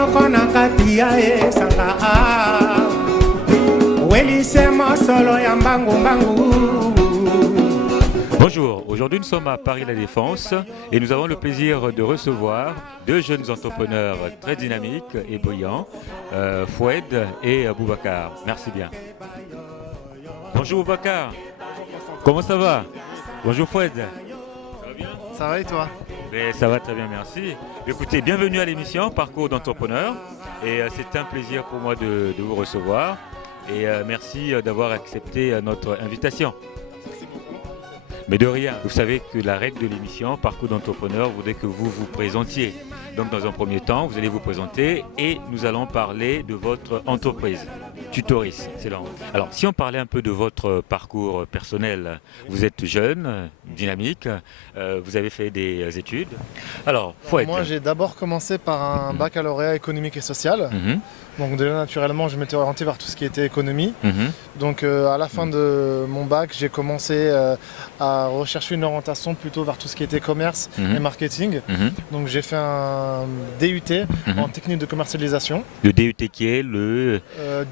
moko na kati ya esanga welisemo solo ya mbangu mbangu. Bonjour, aujourd'hui nous sommes à Paris La Défense et nous avons le plaisir de recevoir deux jeunes entrepreneurs très dynamiques et brillants, Foued et Boubacar. Merci bien. Bonjour Boubacar, comment ça va? Bonjour Foued. Ça va bien? Ça va et toi? Ça va très bien, merci. Écoutez, bienvenue à l'émission Parcours d'entrepreneur et c'est un plaisir pour moi de vous recevoir et merci d'avoir accepté notre invitation. Mais de rien, vous savez que la règle de l'émission Parcours d'entrepreneur voudrait que vous vous présentiez. Donc dans un premier temps, vous allez vous présenter et nous allons parler de votre entreprise, Tutoris. Alors si on parlait un peu de votre parcours personnel, vous êtes jeune, dynamique, vous avez fait des études. Alors, Foued. Moi j'ai d'abord commencé par un baccalauréat économique et social. Donc de là naturellement je m'étais orienté vers tout ce qui était économie. Donc à la fin de mon bac j'ai commencé à rechercher une orientation plutôt vers tout ce qui était commerce et marketing. Donc j'ai fait un DUT en technique de commercialisation. Le DUT qui est le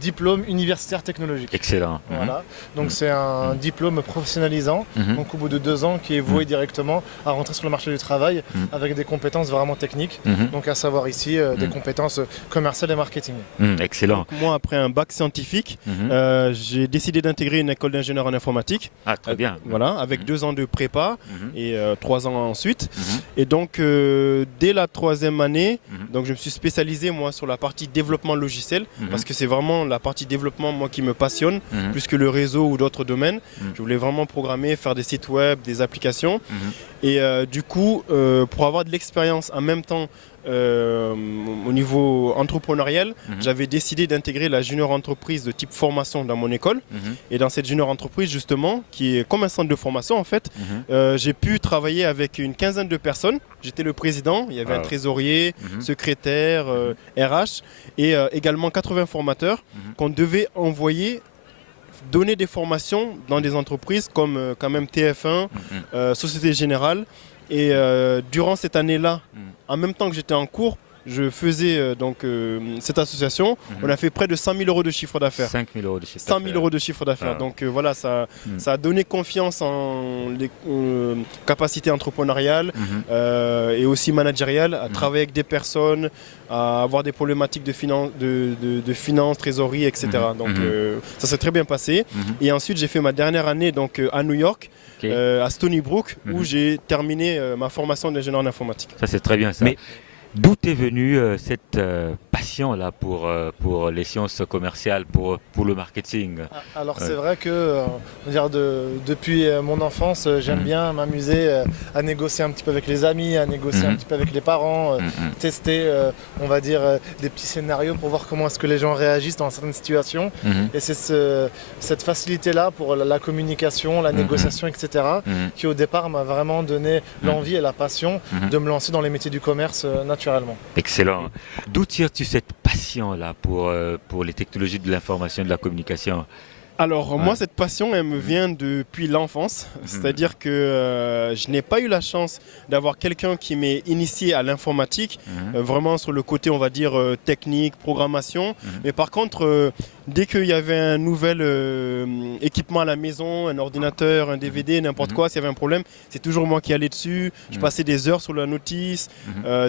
diplôme universitaire technologique. Excellent. Voilà. Donc c'est un diplôme professionnalisant, donc au bout de 2 ans qui est voué directement à rentrer sur le marché du travail avec des compétences vraiment techniques. Donc à savoir ici des compétences commerciales et marketing. Excellent. Donc, moi après un bac scientifique, j'ai décidé d'intégrer une école d'ingénieur en informatique. Ah très bien. Voilà, avec 2 ans de prépa et 3 ans ensuite. Et donc dès la 3e année, donc je me suis spécialisé moi sur la partie développement logiciel parce que c'est vraiment la partie développement moi qui me passionne plus que le réseau ou d'autres domaines. Je voulais vraiment programmer, faire des sites web, des applications et du coup pour avoir de l'expérience en même temps au niveau entrepreneurial, j'avais décidé d'intégrer la junior entreprise de type formation dans mon école. Et dans cette junior entreprise justement, qui est comme un centre de formation en fait, j'ai pu travailler avec une 15aine de personnes. J'étais le président, il y avait un trésorier, secrétaire, RH et également 80 formateurs qu'on devait envoyer donner des formations dans des entreprises comme quand même TF1, Société Générale. Et durant cette année-là, en même temps que j'étais en cours, je faisais donc cette association. On a fait près de 100 000 euros de chiffre d'affaires. 5 000 euros de chiffre 100 000 euros de chiffre d'affaires. Donc voilà, ça a donné confiance en les capacités entrepreneuriales et aussi managériales, à travailler avec des personnes, à avoir des problématiques de finance, trésorerie, etc. Donc ça s'est très bien passé. Et ensuite, j'ai fait ma dernière année donc, à New York. À Stony Brook où j'ai terminé ma formation d'ingénieur en informatique. Ça c'est très bien ça. Mais d'où est venue cette passion-là pour les sciences commerciales, pour le marketing? Alors c'est vrai que depuis mon enfance, j'aime bien m'amuser à négocier un petit peu avec les amis, à négocier un petit peu avec les parents, tester on va dire des petits scénarios pour voir comment est-ce que les gens réagissent dans certaines situations. Et c'est cette facilité-là pour la communication, la négociation, etc. qui au départ m'a vraiment donné l'envie et la passion de me lancer dans les métiers du commerce naturellement. Excellent. D'où tires-tu cette passion-là pour les technologies de l'information et de la communication? Alors moi cette passion elle me vient depuis l'enfance, c'est-à-dire que je n'ai pas eu la chance d'avoir quelqu'un qui m'ait initié à l'informatique, vraiment sur le côté on va dire technique, programmation, mais par contre dès qu'il y avait un nouvel équipement à la maison, un ordinateur, un DVD, n'importe quoi, s'il y avait un problème, c'est toujours moi qui allais dessus, je passais des heures sur la notice,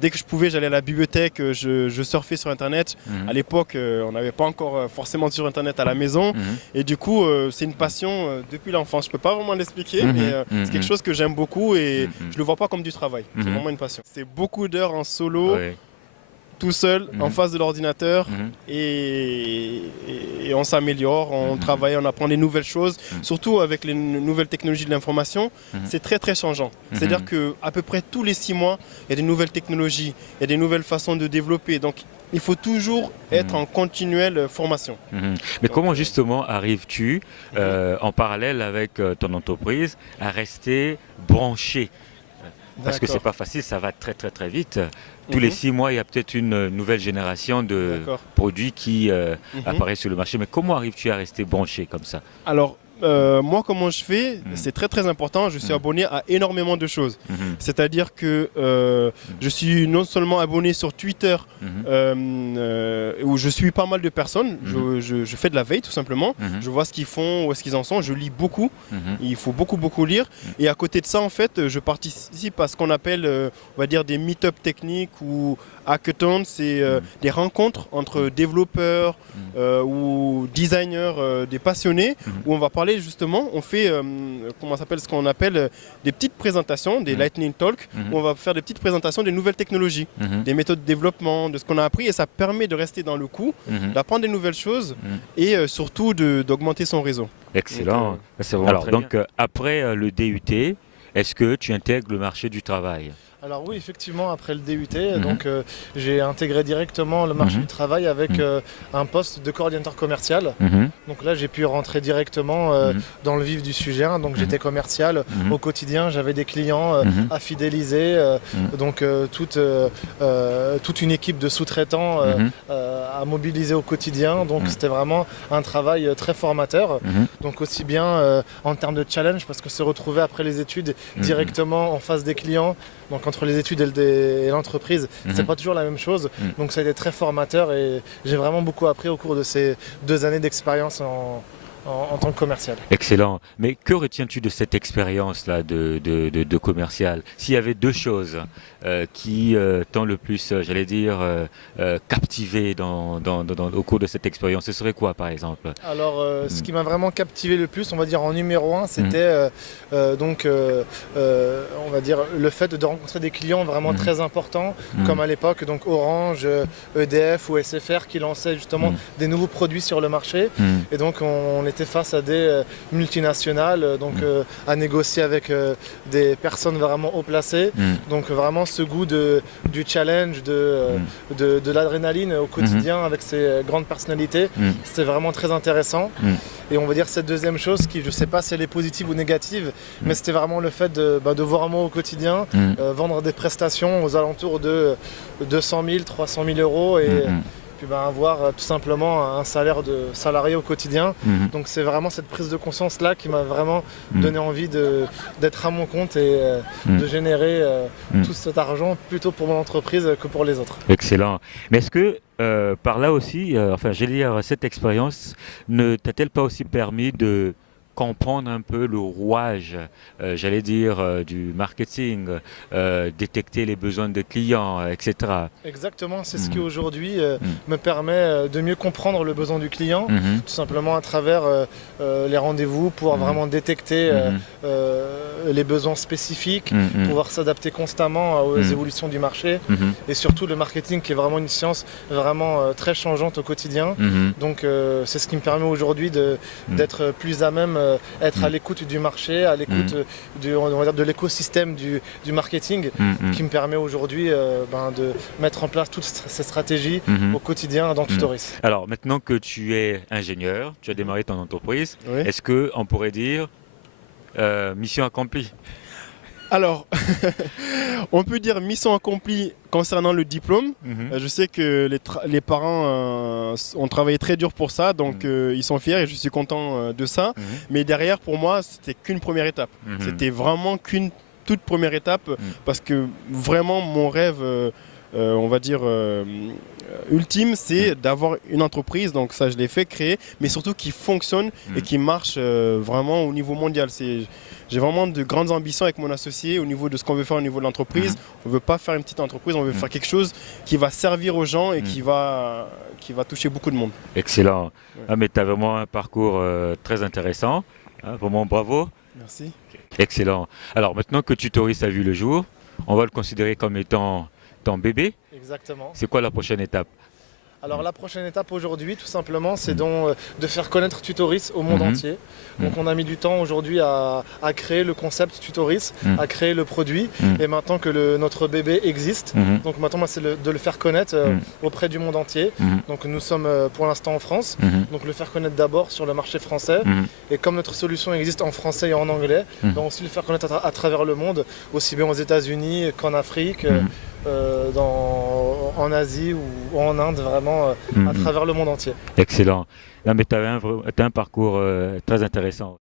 dès que je pouvais j'allais à la bibliothèque, je surfais sur internet, à l'époque on n'avait pas encore forcément sur internet à la maison, et du coup c'est une passion depuis l'enfance, je ne peux pas vraiment l'expliquer, mais c'est quelque chose que j'aime beaucoup et je ne le vois pas comme du travail, c'est vraiment une passion. C'est beaucoup d'heures en solo, tout seul, en face de l'ordinateur et on s'améliore, on travaille, on apprend des nouvelles choses, surtout avec les nouvelles technologies de l'information, c'est très très changeant. C'est-à-dire qu'à peu près tous les 6 mois, il y a des nouvelles technologies, il y a des nouvelles façons de développer, donc il faut toujours être en continuelle formation. Mais comment justement arrives-tu, en parallèle avec ton entreprise, à rester branché? Parce que c'est pas facile, ça va très très très vite. Tous les 6 mois, il y a peut-être une nouvelle génération de produits qui apparaissent sur le marché. Mais comment arrives-tu à rester branché comme ça? Alors, Moi, comment je fais, c'est très très important. Je suis abonné à énormément de choses. C'est-à-dire que je suis non seulement abonné sur Twitter, où je suis pas mal de personnes. Je fais de la veille tout simplement. Je vois ce qu'ils font, où est-ce qu'ils en sont. Je lis beaucoup. Il faut beaucoup lire. Et à côté de ça, en fait, je participe à ce qu'on appelle, on va dire, des meet-up techniques ou hackathons. C'est des rencontres entre développeurs ou designers, des passionnés, où on va parler justement, on fait ce qu'on appelle des petites présentations, des lightning talks, où on va faire des petites présentations des nouvelles technologies, des méthodes de développement, de ce qu'on a appris, et ça permet de rester dans le coup, d'apprendre des nouvelles choses et surtout d'augmenter son réseau. Excellent. Alors, donc, après le DUT, est-ce que tu intègres le marché du travail? Alors oui, effectivement, après le DUT, donc j'ai intégré directement le marché du travail avec un poste de coordinateur commercial. Donc là, j'ai pu rentrer directement dans le vif du sujet. Donc j'étais commercial au quotidien, j'avais des clients à fidéliser, donc toute une équipe de sous-traitants à mobiliser au quotidien. Donc c'était vraiment un travail très formateur. Donc aussi bien en termes de challenge, parce que se retrouver après les études directement en face des clients, donc entre les études et l'entreprise, c'est pas toujours la même chose. Donc ça a été très formateur et j'ai vraiment beaucoup appris au cours de ces 2 années d'expérience en tant que commercial. Excellent. Mais que retiens-tu de cette expérience-là de commercial? S'il y avait 2 choses qui t'ont le plus, j'allais dire, captivé au cours de cette expérience, ce serait quoi par exemple? Alors ce qui m'a vraiment captivé le plus, on va dire en numéro 1, c'était on va dire le fait de rencontrer des clients vraiment très importants, comme à l'époque donc Orange, EDF ou SFR qui lançaient justement des nouveaux produits sur le marché. Et donc on était face à des multinationales, donc à négocier avec des personnes vraiment haut placées. Donc vraiment ce goût du challenge, de l'adrénaline au quotidien avec ces grandes personnalités, c'était vraiment très intéressant. Et on va dire cette deuxième chose qui, je ne sais pas si elle est positive ou négative, mais c'était vraiment le fait de voir moi au quotidien vendre des prestations aux alentours de 200 000, 300 000 euros et puis avoir tout simplement un salaire de salarié au quotidien. Donc c'est vraiment cette prise de conscience là qui m'a vraiment donné envie d'être à mon compte et de générer tout cet argent plutôt pour mon entreprise que pour les autres. Excellent. Mais est-ce que par là aussi, j'ai dire, cette expérience ne t'a-t-elle pas aussi permis de comprendre un peu le rouage, j'allais dire, du marketing, détecter les besoins des clients, etc. Exactement, c'est ce qui aujourd'hui me permet de mieux comprendre le besoin du client, tout simplement à travers les rendez-vous, pouvoir vraiment détecter les besoins spécifiques, pouvoir s'adapter constamment aux évolutions du marché et surtout le marketing qui est vraiment une science vraiment très changeante au quotidien. Donc c'est ce qui me permet aujourd'hui d'être plus à même être à l'écoute du marché, à l'écoute de l'écosystème du marketing qui me permet aujourd'hui de mettre en place toutes ces stratégies au quotidien dans Tutoris. Alors maintenant que tu es ingénieur, tu as démarré ton entreprise, est-ce qu'on pourrait dire mission accomplie? Alors, on peut dire mission accomplie concernant le diplôme. Je sais que les parents ont travaillé très dur pour ça, donc ils sont fiers et je suis content de ça. Mais derrière, pour moi, c'était qu'une première étape. C'était vraiment qu'une toute première étape parce que vraiment mon rêve, on va dire, ultime, c'est d'avoir une entreprise, donc ça je l'ai fait créer, mais surtout qui fonctionne et qui marche vraiment au niveau mondial. J'ai vraiment de grandes ambitions avec mon associé au niveau de ce qu'on veut faire au niveau de l'entreprise. On ne veut pas faire une petite entreprise, on veut faire quelque chose qui va servir aux gens et qui va toucher beaucoup de monde. Excellent. Ah, mais tu as vraiment un parcours très intéressant. Vraiment bravo. Merci. Excellent. Alors maintenant que Tutoris a vu le jour, on va le considérer comme étant ton bébé. Exactement. C'est quoi la prochaine étape? Alors la prochaine étape aujourd'hui, tout simplement, c'est donc de faire connaître Tutoris au monde entier. Donc on a mis du temps aujourd'hui à créer le concept Tutoris, à créer le produit. Et maintenant que notre bébé existe, donc maintenant c'est de le faire connaître auprès du monde entier. Donc nous sommes pour l'instant en France, donc le faire connaître d'abord sur le marché français. Et comme notre solution existe en français et en anglais, donc aussi le faire connaître à travers le monde, aussi bien aux États-Unis qu'en Afrique. En Asie ou en Inde, vraiment à travers le monde entier. Excellent. Non, mais tu as un parcours très intéressant.